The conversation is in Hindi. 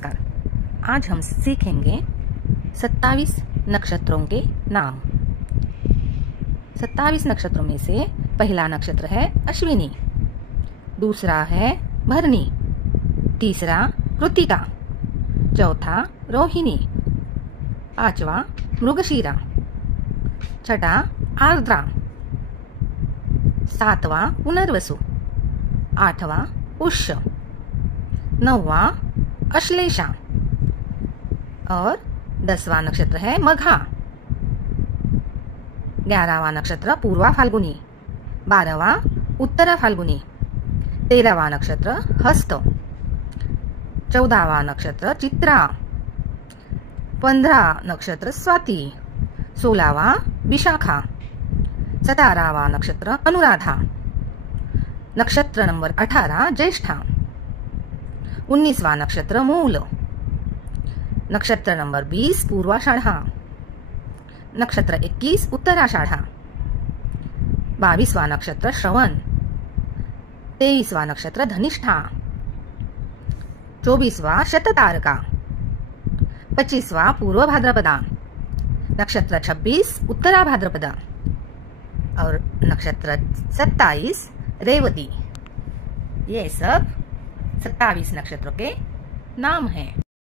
नमस्कार। आज हम सीखेंगे 27 नक्षत्रों के नाम। 27 नक्षत्रों में से पहला नक्षत्र है अश्विनी, दूसरा है भरणी, तीसरा कृत्तिका, चौथा रोहिणी, पांचवा मृगशिरा, छठा आर्द्रा, सातवां पुनर्वसु, आठवां पुष्य, नौवां अश्लेषा और 10वां नक्षत्र है मघा। 11वां नक्षत्र पूर्वा फाल्गुनी, 12वां उत्तरा फाल्गुनी, 13वां नक्षत्र हस्त, 14वां नक्षत्र चित्रा, 15वां नक्षत्र स्वाति, 16वां विशाखा, 17वां नक्षत्र अनुराधा, नक्षत्र नंबर 18 ज्येष्ठा, 19वां नक्षत्र मूल, नक्षत्र नंबर 20 पूर्वाषाढ़ा, नक्षत्र 21 उत्तराषाढ़ा, 22वां नक्षत्र श्रवण, 23वां नक्षत्र धनिष्ठा, 24वां शततारका, 25वां पूर्व भाद्रपदा, नक्षत्र 26 उत्तरा भाद्रपदा और नक्षत्र 27 रेवती। ये सब 27 नक्षत्रों के नाम हैं।